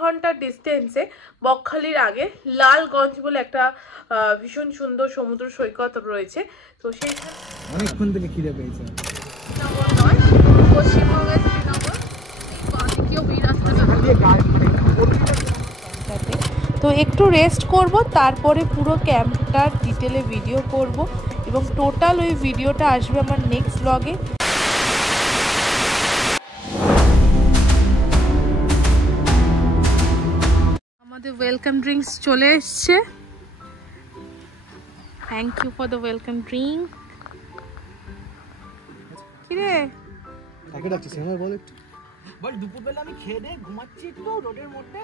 ঘন্টা ডিস্টেন্সে বকখালির আগে লালগঞ্জ বলে একটা ভীষণ সুন্দর সমুদ্র সৈকত রয়েছে। তো সেইখানে অনেকক্ষণ থেকে খিদে পেয়েছে। শ্রীনগর নয়, পশ্চিমবঙ্গের শ্রীনগর। তো একটু রেস্ট করব, তারপরে পুরো ক্যাম্পটার ডিটেলে ভিডিও করব এবং টোটাল ওই ভিডিওটা আসবে আমার নেক্সট ব্লগে। আমাদের ওয়েলকাম ড্রিঙ্কস চলে এসছে। Thank you for the welcome drink. কিরে কাকে ডাকছিস আমার বল একটু বল। দুপুরবেলা আমি খেয়ে দিয়ে ঘুমাচ্ছি একটু রোডের মধ্যে,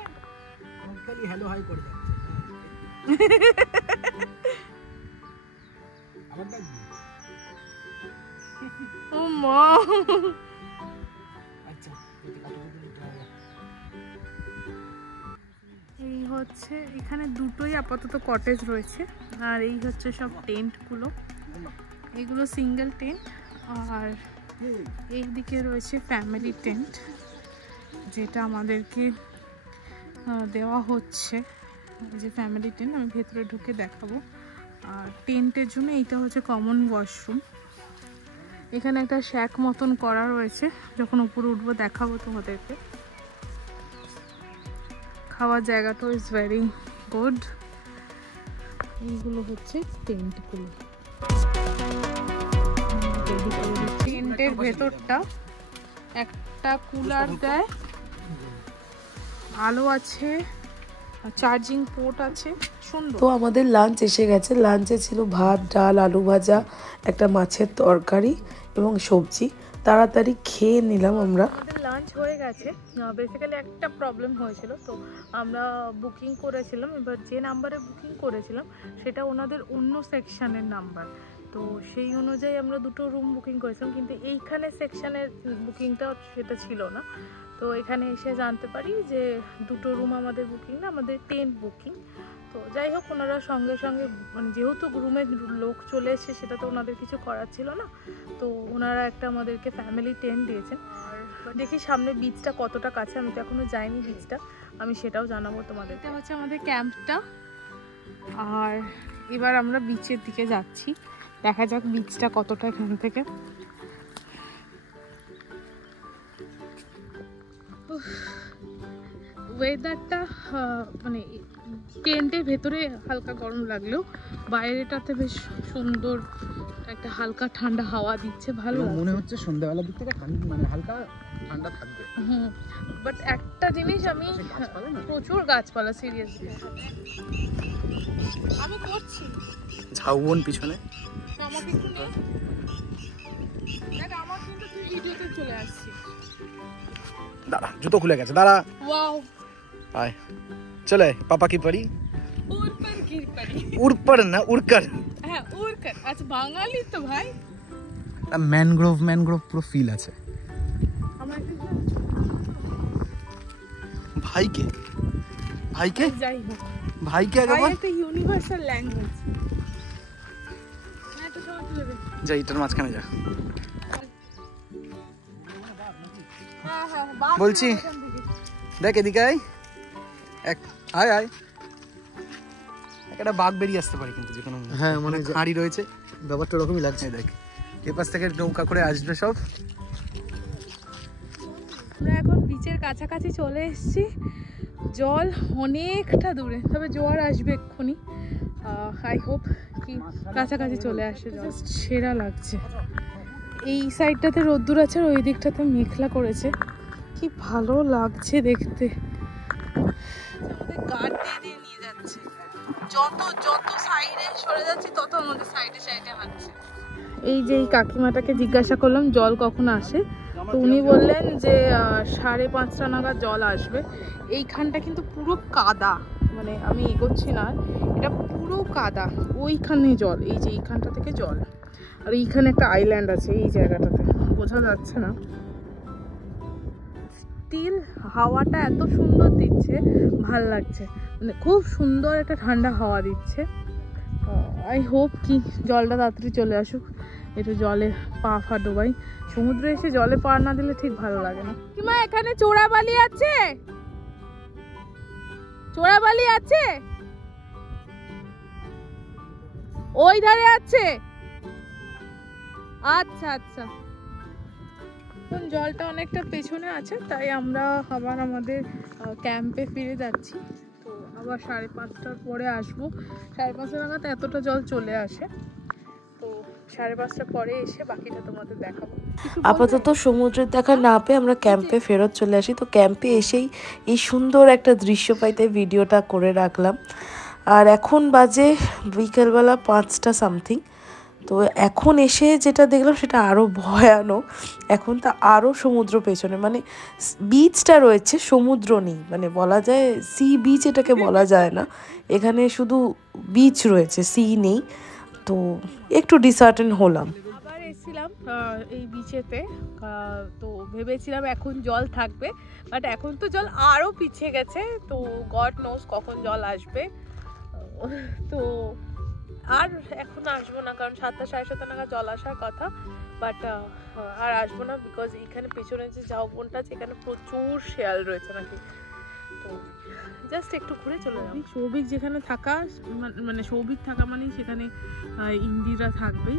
খালি হ্যালো হাই করে যাচ্ছে। আবার ডাকবি? ও মা, আচ্ছা এই হচ্ছে এখানে দুটোই আপাতত কটেজ রয়েছে, আর এই হচ্ছে সব টেন্টগুলো। এগুলো সিঙ্গেল টেন্ট, আর এই দিকে রয়েছে ফ্যামিলি টেন্ট, যেটা আমাদেরকে দেওয়া হচ্ছে। যে ফ্যামিলি টেন্ট আমি ভেতরে ঢুকে দেখাবো। আর টেন্টের জন্য এইটা হচ্ছে কমন ওয়াশরুম। এখানে একটা শ্যাক মতন করা রয়েছে, যখন উপরে উঠবো দেখাবো তোমাদেরকে। খাওয়ার জায়গাটাও ইজ ভেরি গুড। এইগুলো হচ্ছে টেন্টগুলো। টেন্টের ভেতরটা একটা কুলার দেয়, আলো আছে, চার্জিং পোর্ট আছে, সুন্দর। তো আমাদের লাঞ্চ এসে গেছে। লাঞ্চে ছিল ভাত, ডাল, আলু ভাজা, একটা মাছের তরকারি এবং সবজি। তাড়াতাড়ি খেয়ে নিলাম আমরা। আমাদের লাঞ্চ হয়ে গেছে। বেসিক্যালি একটা প্রবলেম হয়েছিল, তো আমরা বুকিং করেছিলাম, এবার যে নাম্বারে বুকিং করেছিলাম সেটা ওনাদের অন্য সেকশনের নাম্বার। তো সেই অনুযায়ী আমরা দুটো রুম বুকিং করেছিলাম, কিন্তু এইখানে সেকশনের বুকিংটা সেটা ছিল না। তো এখানে এসে জানতে পারি যে দুটো রুম আমাদের বুকিং না, আমাদের টেন্ট বুকিং। তো যাই হোক, ওনারা সঙ্গে সঙ্গে মানে যেহেতু রুমের লোক চলে এসে সেটা তো ওনাদের কিছু করার ছিল না, তো ওনারা একটা আমাদেরকে ফ্যামিলি টেন্ট দিয়েছেন। আর দেখি সামনে বিচটা কতটা কাছে, আমি তো এখনো যাইনি বিচটা, আমি সেটাও জানাবো তোমাদের। এটা হচ্ছে আমাদের ক্যাম্পটা, আর এবার আমরা বিচের দিকে যাচ্ছি। দেখা যাক বিচটা কতটা এখান থেকে। ওয়েদারটা মানে টেন্টের ভেতরে হালকা গরম লাগলেও বাইরেটাতে বেশ সুন্দর একটা হালকা ঠান্ডা হাওয়া দিচ্ছে, ভালো মনে হচ্ছে সন্ধ্যাবেলার দিক থেকে ঠান্ডা, মানে হালকা ঠান্ডা থাকবে। বাট একটা জিনিস, আমি প্রচুর গাছপালা, সিরিয়াসলি আমি করছি ঝাউবন পিছনে। আমাকে একটু নে। দেখ আমার কিন্তু তুই ভিডিওতে চলে আসছি। দাঁড়া, জুতো খুলে গেছে, দাঁড়া। ওয়াও, আয় চলে পাপা কি পারি। উড়কর কি পারি? উড়পর না, উড়কর। হ্যাঁ উড়কর। আচ্ছা বাঙালি তো ভাই। ম্যানগ্রোভ পুরো ফিল আছে। আমার একটু ভাইকে যাই হোক, ভাইকে আগে বল। একটা ইউনিভার্সাল ল্যাঙ্গুয়েজ। না তো সহজ হবে। যা এটার মাঝখানে যা। হ্যাঁ হ্যাঁ বলছি দেখ এদিকে আয়, আয় আয়। একটা বাঘ বেরিয়ে আসতে পারে কিন্তু যেকোনো। হ্যাঁ মানে খাঁড়ি রয়েছে, ব্যাপারটা ওরকমই লাগছে। দেখ এপাশ থেকে নৌকা করে আসবে সব। আমরা এখন বিচের কাছাকাছি চলে এসেছি। জল অনেকটা দূরে, তবে জোয়ার আসবে এক্ষুনি। আই হোপ কি কাছাকাছি চলে আসে। জাস্ট সেরা লাগছে। এই সাইডটাতে রোদ্দুর আছে, আর ওই দিকটাতে মেঘলা করেছে, কি ভালো লাগছে দেখতে। আমাদের গার্ড দিয়ে দিয়ে নিয়ে যাচ্ছে, যত সাইডে সরে যাচ্ছি তত আমাদের সাইডে সাইডে হাঁটছে। এই যে এই কাকিমাটাকে জিজ্ঞাসা করলাম জল কখন আসে, তো উনি বললেন যে 5:30 নাগাদ জল আসবে। এইখানটা কিন্তু পুরো কাদা, মানে আমি এগোচ্ছি না, এটা পুরো কাদা। ওইখানে জল, এই যে এইখানটা থেকে জল, আর এইখানে একটা আইল্যান্ড আছে এই জায়গাটাতে, বোঝা যাচ্ছে না। স্টিল হাওয়াটা এত সুন্দর দিচ্ছে, ভাল লাগছে, মানে খুব সুন্দর একটা ঠান্ডা হাওয়া দিচ্ছে। আই হোপ কি জলটা তাড়াতাড়ি চলে আসুক, একটু জলে পা ফা ডোবাই। সমুদ্রে এসে জলে পা না দিলে ঠিক ভালো লাগে না। কিমা এখানে চোরাবালি আছে? চোরাবালি আছে, ওই ধারে আছে। আচ্ছা আচ্ছা, জলটা অনেকটা পেছনে আছে, তাই আমরা আবার আমাদের ক্যাম্পে ফিরে যাচ্ছি। তো আবার 5:30টার পরে আসবো। 5:30 নাগাদ এতটা জল চলে আসে, তো 5:30টার পরে এসে বাকিটা তোমাদের দেখাবো। আপাতত সমুদ্রের দেখা না পেয়ে আমরা ক্যাম্পে ফেরত চলে আসি। তো ক্যাম্পে এসেই এই সুন্দর একটা দৃশ্য পাইতে ভিডিওটা করে রাখলাম। আর এখন বাজে বিকেলবেলা 5টা সামথিং। তো এখন এসে যেটা দেখলাম সেটা আরও ভয়ানক। এখন তা আরও সমুদ্র পেছনে, মানে বিচটা রয়েছে, সমুদ্র নেই, মানে বলা যায় সি বিচ এটাকে বলা যায় না। এখানে শুধু বিচ রয়েছে, সি নেই। তো একটু ডিসার্টেন হলাম। আবার এসেছিলাম এই বিচেতে, তো ভেবেছিলাম এখন জল থাকবে, বাট এখন তো জল আরও পিছিয়ে গেছে। তো গড নোস কখন জল আসবে। তো আর এখন আসবো না, কারণ 7টা 7:30 নাগাদ জল আসার কথা, বাট আর আসবো না, বিকজ এখানে পেছনে যে ঝাউবনটা আছে এখানে প্রচুর শেয়াল রয়েছে নাকি। তো জাস্ট একটু ঘুরে চলে যাবো। সৌভিক যেখানে থাকা, মানে সৌভিক থাকা মানে সেখানে ইন্দিরা থাকবেই।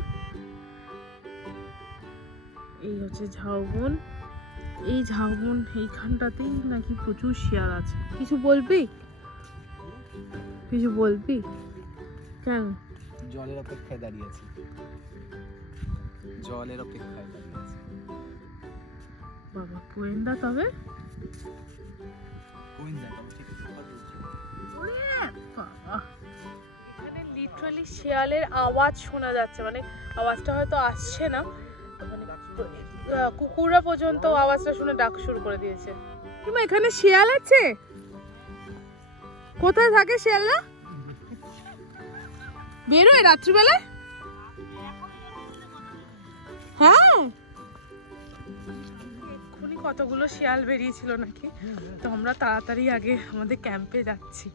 এই হচ্ছে ঝাউবন, এই ঝাউবন এইখানটাতেই নাকি প্রচুর শেয়াল আছে। কিছু বলবি? কিছু বলবি? কেন? জলের অপেক্ষায় দাঁড়িয়ে আছি, জলের অপেক্ষায় দাঁড়িয়ে আছি। বাবা গোয়েন্দা, তবে এখানে লিটারালি শেয়ালের আওয়াজ শোনা যাচ্ছে, মানে আওয়াজটা হয়তো আসছে না, মানে কুকুররা পর্যন্ত আওয়াজটা শুনে ডাক শুরু করে দিয়েছে। কিংবা এখানে শেয়াল আছে? কোথায় থাকে শেয়ালরা? বেরোয় রাত্রিবেলায়? হ্যাঁ, এক্ষুনি কতগুলো শিয়াল বেরিয়েছিল নাকি। তো আমরা তাড়াতাড়ি আগে আমাদের ক্যাম্পে যাচ্ছি।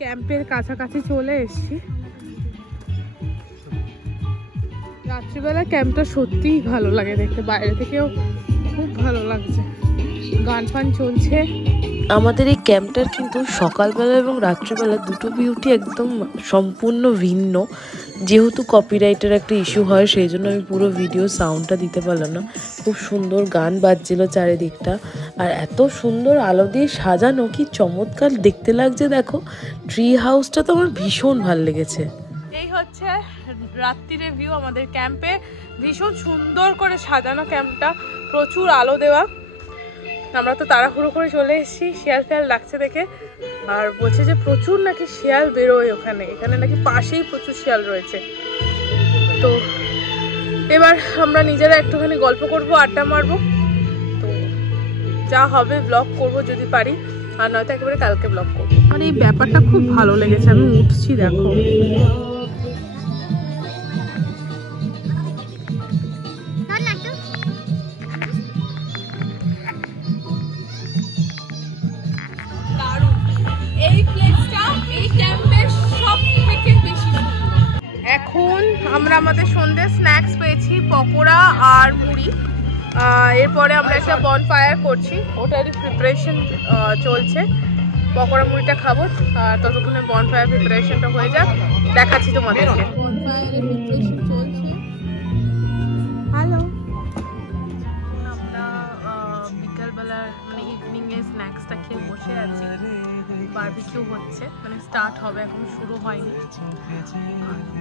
ক্যাম্পের কাছাকাছি চলে এসেছি। রাত্রিবেলা ক্যাম্পটা সত্যিই ভালো লাগে দেখতে, বাইরে থেকেও খুব ভালো লাগছে, গান ফান চলছে। আমাদের এই ক্যাম্পটার কিন্তু সকালবেলা এবং রাত্রিবেলা দুটো বিউটি একদম সম্পূর্ণ ভিন্ন। যেহেতু কপিরাইটের একটা ইস্যু হয়, সেই জন্য আমি পুরো ভিডিও সাউন্ডটা দিতে পারলাম না। খুব সুন্দর গান বাজছিল চারিদিকটা, আর এত সুন্দর আলো দিয়ে সাজানো, কি চমৎকার দেখতে লাগছে। দেখো ট্রি হাউসটা তো আমার ভীষণ ভালো লেগেছে। এই হচ্ছে রাত্রিরে ভিউ আমাদের ক্যাম্পে, ভীষণ সুন্দর করে সাজানো ক্যাম্পটা, প্রচুর আলো দেওয়া। আমরা তো তাড়াহুড়ো করে চলে এসেছি, শিয়াল ফিয়াল ডাকছে দেখে, আর বলছে যে প্রচুর নাকি শিয়াল বেরোয় ওখানে, এখানে নাকি পাশেই প্রচুর শিয়াল রয়েছে। তো এবার আমরা নিজেরা একটুখানি গল্প করব, আড্ডা মারবো। তো যা হবে ব্লগ করব যদি পারি, আর নয়তো একেবারে কালকে ব্লগ করবো। মানে এই ব্যাপারটা খুব ভালো লেগেছে। আমি উঠছি, দেখো এখন আমরা আমাদের সন্ধ্যে স্ন্যাক্স পেয়েছি, পকোড়া আর মুড়ি। এরপরে আমরা একটা বনফায়ার করছি, ওটারই প্রিপারেশন চলছে। পকোড়া মুড়িটা খাবো, আর ততক্ষণে বনফায়ার প্রিপারেশনটা হয়ে যাক, দেখাচ্ছি তোমাদেরকে। বনফায়ারের প্রিপারেশন চলছে। হ্যালো, আমরা বিকালবেলা মানে ইভিনিংয়ে স্ন্যাক্সটা খেয়ে বসে আছি। বারবিকিউ হচ্ছে, মানে স্টার্ট হবে, এখন শুরু হয়নি।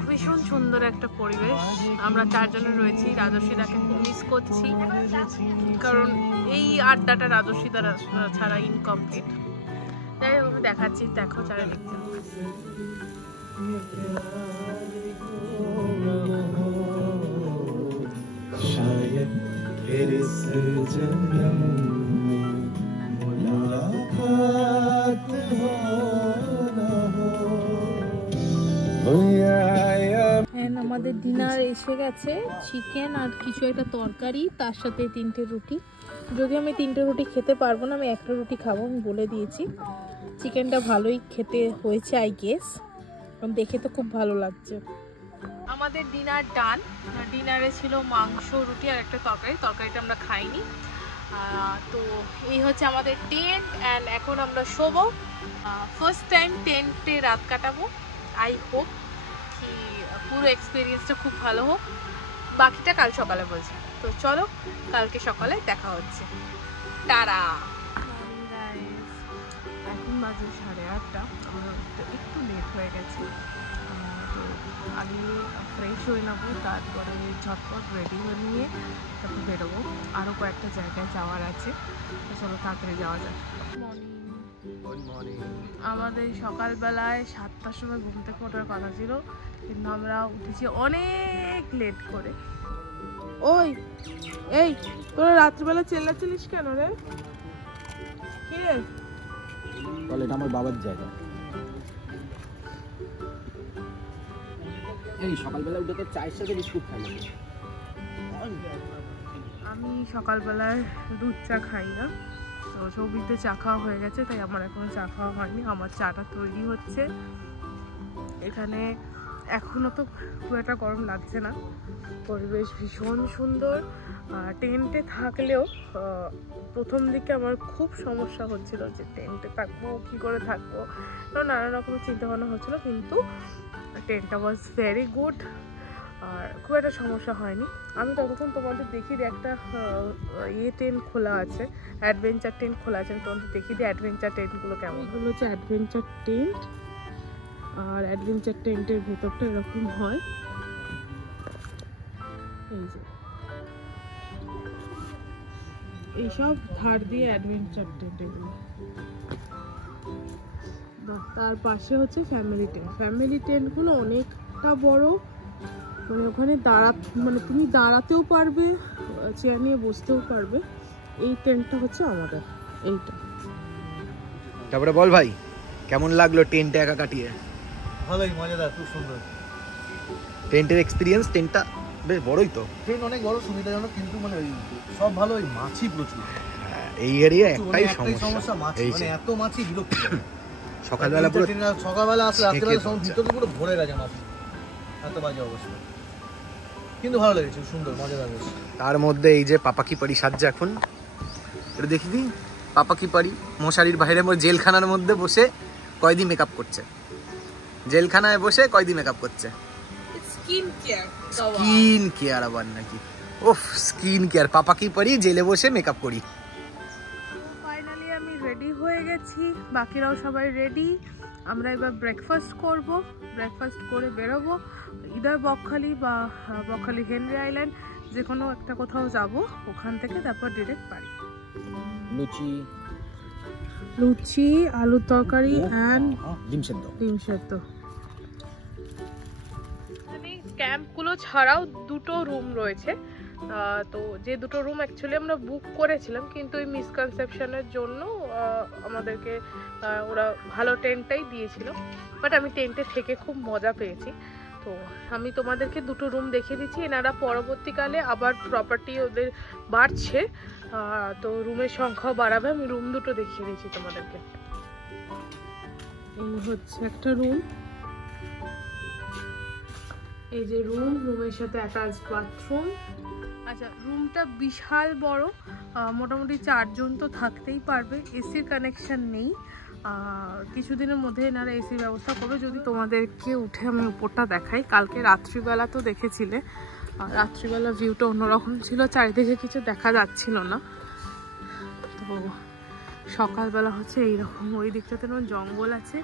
ভীষণ সুন্দর একটা পরিবেশ। আমরা 4 জনে রয়েছি। রাজস্বীদাকে খুব মিস করছি, কারণ এই আড্ডাটা রাজস্বীদা ছাড়া ইনকমপ্লিট। যাই হোক, আমি দেখাচ্ছি, দেখো চারিদিকটা। আমাদের ডিনার এসে গেছে, চিকেন আর কিছু একটা তরকারি, তার সাথে 3টে রুটি। যদি আমি 3টে রুটি খেতে পারবো না, আমি একটা রুটি খাবো, আমি বলে দিয়েছি। চিকেনটা ভালোই খেতে হয়েছে আই গেস, দেখে তো খুব ভালো লাগছে। আমাদের ডিনার ডান। ডিনারে ছিল মাংস, রুটি আর একটা তরকারি। তরকারিটা আমরা খাইনি। তো এই হচ্ছে আমাদের টেন্ট অ্যান্ড এখন আমরা শোবো। ফার্স্ট টাইম টেন্টে রাত কাটাবো। আই হোপ কি পুরো এক্সপিরিয়েন্সটা খুব ভালো হোক, বাকিটা কাল সকালে বলছি। তো চলো কালকে সকালে দেখা হচ্ছে। টারা। এখন বাজে 8:30, আমরা একটু লেট হয়ে গেছি। তো আমি ফ্রেশ হয়ে নেবো, তারপরে ঝটপট রেডি হয়ে নিয়ে তারপর বেরোবো। আরও কয়েকটা জায়গায় যাওয়ার আছে, তো চলো তাড়াতাড়ি যাওয়া যাক। আমাদের সকালবেলায় 7টার সময় ঘুম থেকে ওঠার কথা ছিল, কিন্তু আমরা উঠেছি অনেক লেট করে। ওই এই তোরা রাত্রিবেলা চেল্লাচ্ছিলিস কেন রে? কি রে? বল, এটা আমার বাবার জায়গা। এই সকালবেলা উঠে তো চায়ের সাথে বিস্কুট খাই। আমি সকালবেলায় দুধ চা খাই না, তো ছবিতে চা খাওয়া হয়ে গেছে, তাই আমার এখনো চা খাওয়া হয়নি। আমার চাটা তৈরি হচ্ছে এখানে। এখনো তো খুব একটা গরম লাগছে না, পরিবেশ ভীষণ সুন্দর। টেন্টে থাকলেও প্রথম দিকে আমার খুব সমস্যা হচ্ছিল যে টেন্টে থাকবো কী করে থাকবো, নানা রকমের চিন্তাভাবনা হচ্ছিলো, কিন্তু টেন্টটা ওয়াজ ভেরি গুড আর খুব একটা সমস্যা হয়নি। আমি ততক্ষণ তোমাদের দেখি দিই, একটা টেন্ট খোলা আছে, অ্যাডভেঞ্চার টেন্ট খোলা আছে, আমি তোমাদের দেখি দিই অ্যাডভেঞ্চার টেন্টগুলো কেমন। এগুলো হচ্ছে অ্যাডভেঞ্চার টেন্ট, আর অ্যাডভেঞ্চার টেন্টের ভেতরটা এরকম হয়। এই যে এইসব ধার দিয়ে অ্যাডভেঞ্চার টেন্ট এগুলো। তার পাশে হচ্ছে ফ্যামিলি টেন্ট। ফ্যামিলি টেন্টগুলো অনেকটা বড়, মানে ওখানে মানে তুমি দাঁড়াতেও পারবে, চেয়ার নিয়ে বসতেও পারবে। এই টেন্টটা হচ্ছে আমাদের এইটা। তারপরে বল ভাই, কেমন লাগলো টেন্টে একা কাটিয়ে? ভালোই, মজাদার, খুব সুন্দর টেন্টের এক্সপিরিয়েন্স। টেন্টটা বেশ বড়ই তো, ট্রেন অনেক বড়, সুবিধাজনক, কিন্তু মানে ওই সব ভালো, ওই মাছি প্রচুর এই এরিয়া একটাই সমস্যা, মাছি মানে এত মাছি বিরক্ত। সকালবেলা পুরো সকালবেলা আসলে রাত্রিবেলা সব ভিতরে পুরো ভরে গেছে মাছি, এত বাজে অবস্থা, কিন্তু ভালো লেগেছে, সুন্দর মজাদার বেশ। তার মধ্যে এই যে পাপা কি পারি সাজছে এখন, এটা দেখি দি। পাপা কি পারি মশারির বাইরে জেলখানার মধ্যে বসে কয়দিন মেকআপ করছে, জেলখানায় বসে কয়দিন মেকআপ করছে। স্কিন কেয়ার আবার নাকি? ওফ, স্কিন কেয়ার। পাপা কি পারি জেলে বসে মেকআপ করি। ফাইনালি আমি রেডি হয়ে গেছি, বাকিরাও সবাই রেডি। আমরা এবার ব্রেকফাস্ট করব, ব্রেকফাস্ট করে বেরোবো ইদার বকখালি বা বকখালি হেনরি আইল্যান্ড, যে কোনো একটা কোথাও যাব, ওখান থেকে তারপর ডিরেক্ট বাড়ি। লুচি, আলুর তরকারি অ্যান্ড ডিম সেদ্ধ। ক্যাম্পগুলো ছাড়াও দুটো রুম রয়েছে, তো যে দুটো রুম অ্যাকচুয়ালি আমরা বুক করেছিলাম, কিন্তু এই মিসকনসেপশনের জন্য আমাদেরকে ওরা ভালো টেন্টটাই দিয়েছিল, বাট আমি টেন্টে থেকে খুব মজা পেয়েছি। তো আমি তোমাদেরকে দুটো রুম দেখিয়ে দিচ্ছি। এনারা পরবর্তীকালে আবার প্রপার্টি ওদের বাড়ছে, তো রুমের সংখ্যাও বাড়াবে। আমি রুম দুটো দেখিয়ে দিচ্ছি তোমাদেরকে। এই হচ্ছে একটা রুম, এই যে রুমের সাথে অ্যাটাচ বাথরুম। আচ্ছা, রুমটা বিশাল বড়, মোটামুটি 4 জন তো থাকতেই পারবে। এসির কানেকশন নেই, কিছুদিনের মধ্যে এনারা এসির ব্যবস্থা করবে। যদি তোমাদেরকে উঠে আমি উপরটা দেখাই, কালকে রাত্রিবেলা তো দেখেছিলে, রাত্রিবেলা ভিউটা অন্যরকম ছিল, চারিদিকে কিছু দেখা যাচ্ছিল না। তো সকালবেলা হচ্ছে এইরকম। ওই দিকটাতে জঙ্গল আছে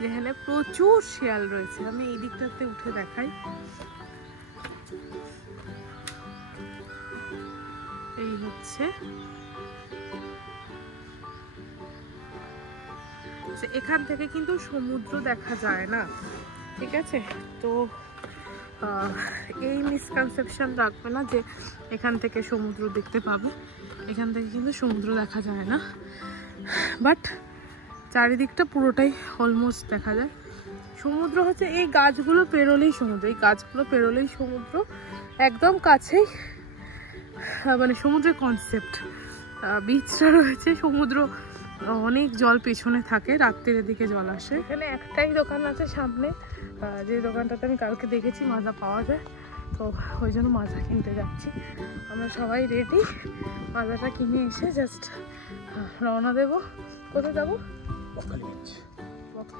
যেখানে প্রচুর শিয়াল রয়েছে। আমি এই দিকটাতে উঠে দেখাই। এই হচ্ছে, এখান থেকে কিন্তু সমুদ্র দেখা যায় না, ঠিক আছে? তো এই মিসকনসেপশন রাখবে না যে এখান থেকে সমুদ্র দেখতে পাবে, এখান থেকে কিন্তু সমুদ্র দেখা যায় না, বাট চারিদিকটা পুরোটাই অলমোস্ট দেখা যায়। সমুদ্র হচ্ছে এই গাছগুলো পেরোলেই সমুদ্র, এই গাছগুলো পেরোলেই সমুদ্র, একদম কাছেই, মানে সমুদ্রের কনসেপ্ট। বিচটা রয়েছে, সমুদ্র অনেক জল পেছনে থাকে, রাত্রের দিকে জল আসে। এখানে একটাই দোকান আছে সামনে, যে দোকানটাতে আমি কালকে দেখেছি মাজা পাওয়া যায়, তো তো ওই জন্য মাজা কিনতে যাচ্ছি। আমরা সবাই রেডি, মাজাটা কিনে এসে জাস্ট রওনা দেবো। কোথায় যাবো?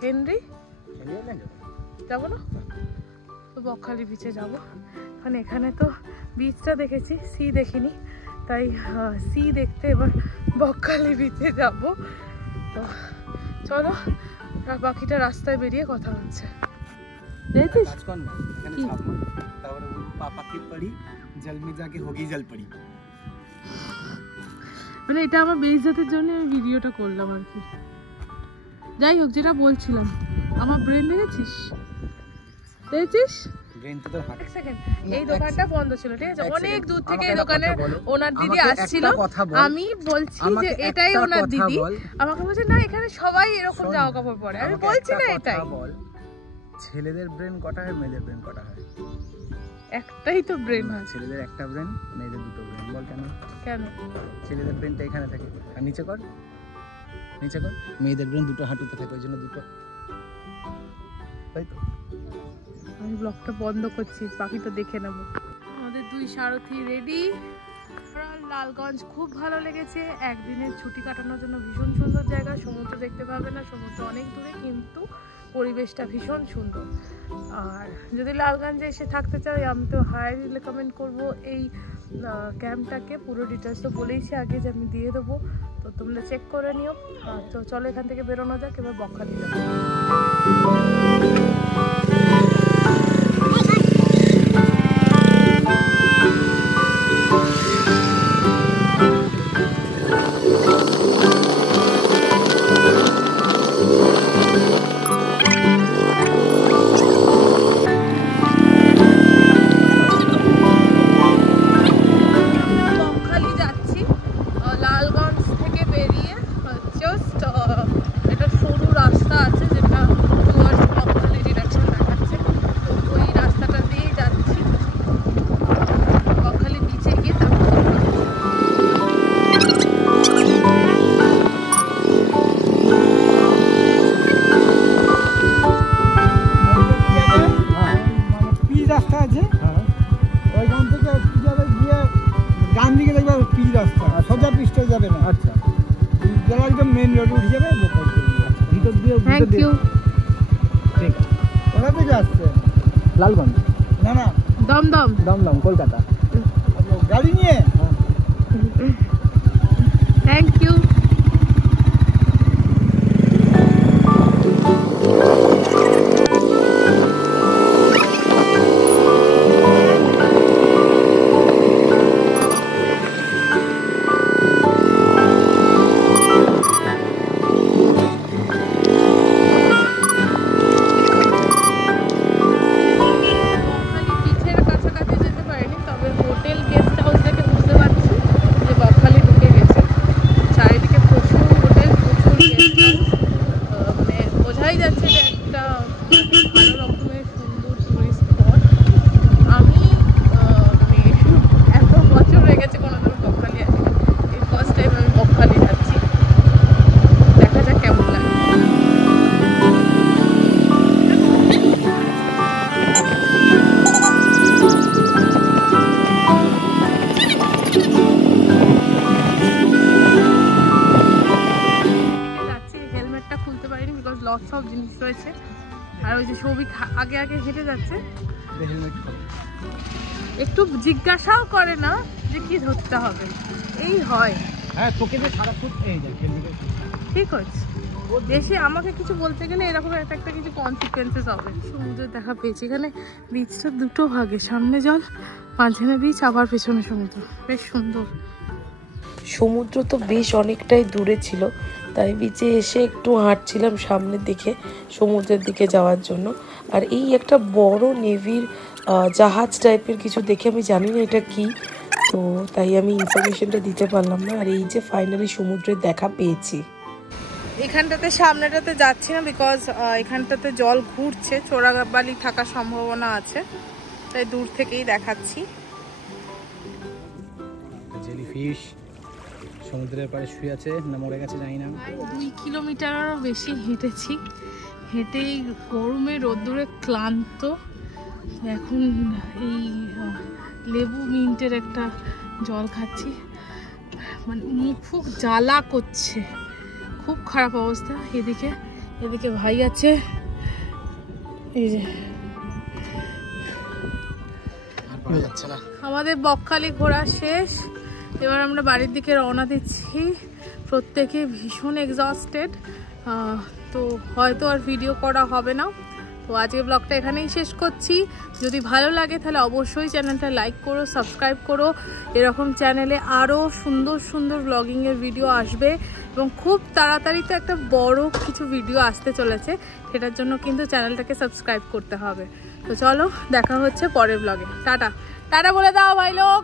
হেনরি যাবো না তো, বকখালি বিচে যাবো। কারণ এখানে তো বিচটা দেখেছি, সি দেখিনি, তাই সি দেখতে এবার বকখালি বিচে যাবো। তো চলো, বাকিটা রাস্তায় বেরিয়ে কথা হচ্ছে। দেখছিস মানে এটা আমার বেইজ্জতের জন্য আমি ভিডিওটা করলাম আর কি। যাই হোক, যেটা বলছিলাম, আমার ব্রেন দেখেছিস? এই দোকানটা বন্ধ ছিল, ঠিক আছে? অনেক দূর থেকে এই দোকানের ওনার দিদি আসছিল। আমি বলছি যে এটাই ওনার দিদি, আমাকে বলছে না এখানে সবাই এরকম জামা কাপড় পরে। আমি বলছি না এটাই। ছেলেদের ব্রেন কটা হয়, মেয়েদের ব্রেন কটা হয়? একটাই তো ব্রেন হয়। ছেলেদের একটা ব্রেন, মেয়েদের দুটো ব্রেন। বল কেন? কেন? ছেলেদের ব্রেনটা এখানে থাকে, আর নিচে কর, নিচে কর। মেয়েদের ব্রেন দুটো হাঁটুতে থাকে, ওই জন্য দুটো। তাই তো। আমি ব্লগটা বন্ধ করছি, বাকিটা দেখে নেব। আমাদের দুই সারথি রেডি। লালগঞ্জ খুব ভালো লেগেছে, একদিনের ছুটি কাটানোর জন্য ভীষণ সুন্দর জায়গা। সমুদ্র দেখতে পাবে না, সমুদ্র অনেক দূরে, কিন্তু পরিবেশটা ভীষণ সুন্দর। আর যদি লালগঞ্জে এসে থাকতে চাও, আমি তো হাইলি রেকমেন্ড করবো এই ক্যাম্পটাকে। পুরো ডিটেলস তো বলেইছি আগে যে আমি দিয়ে দেবো, তো তোমরা চেক করে নিও। তো চলো এখান থেকে বেরোনো যাক, এবার বকখালি যাবো। লালগঞ্জ না না, দমদম, দমদম কলকাতা। গাড়ি নিয়ে। Thank you. সব জিনিস রয়েছে। আর ওই যে সৌভিক আগে আগে হেঁটে যাচ্ছে, একটু জিজ্ঞাসাও করে না যে কি ধরতে হবে। এই হয়, হ্যাঁ তোকে যে সারাক্ষণ এই যে ঠিক আছে, বেশি আমাকে কিছু বলতে গেলে এরকম একটা কিছু কনসিকুয়েন্সেস হবে। সমুদ্রের দেখা পেয়েছি। এখানে বিচটা দুটো ভাগে, সামনে জল, মাঝখানে বিচ, আবার পেছনে সমুদ্র। বেশ সুন্দর। সমুদ্র তো বেশ অনেকটাই দূরে ছিল, তাই বিচে এসে একটু হাঁটছিলাম সামনের দিকে সমুদ্রের দিকে যাওয়ার জন্য। আর এই একটা বড় নেভির জাহাজ টাইপের কিছু দেখে, আমি জানি না এটা কি, তো তাই আমি ইনফরমেশনটা দিতে পারলাম না। আর এই যে ফাইনালি সমুদ্রের দেখা পেয়েছি। এখানটাতে সামনেটাতে যাচ্ছি না, বিকজ এখানটাতে জল ঘুরছে, চোরাবালি থাকার সম্ভাবনা আছে, তাই দূর থেকেই দেখাচ্ছি। জেলিফিশ সমুদ্রের পাড়ে শুয়ে আছে, না মরে গেছে জানি না। 2 কিলোমিটারেরও বেশি হেঁটেছি, হেঁটেই গরমে রোদ্দুরে ক্লান্ত। এখন এই লেবু মিন্টের একটা জল খাচ্ছি, মানে মুখ ফুক জ্বালা করছে, খুব খারাপ অবস্থা। এদিকে ভাই আছে, এই যে আমাদের বকখালি ঘোরা শেষ। এবার আমরা বাড়ির দিকে রওনা দিচ্ছি, প্রত্যেকে ভীষণ এক্সস্টেড, তো হয়তো আর ভিডিও করা হবে না। তো আজকে ব্লগটা এখানেই শেষ করছি। যদি ভালো লাগে তাহলে অবশ্যই চ্যানেলটা লাইক করো, সাবস্ক্রাইব করো। এরকম চ্যানেলে আরও সুন্দর সুন্দর ব্লগিংয়ের ভিডিও আসবে এবং খুব তাড়াতাড়ি তো একটা বড় কিছু ভিডিও আসতে চলেছে, সেটার জন্য কিন্তু চ্যানেলটাকে সাবস্ক্রাইব করতে হবে। তো চলো, দেখা হচ্ছে পরের ব্লগে। টাটা টাটা বলে দাও ভাই লোক।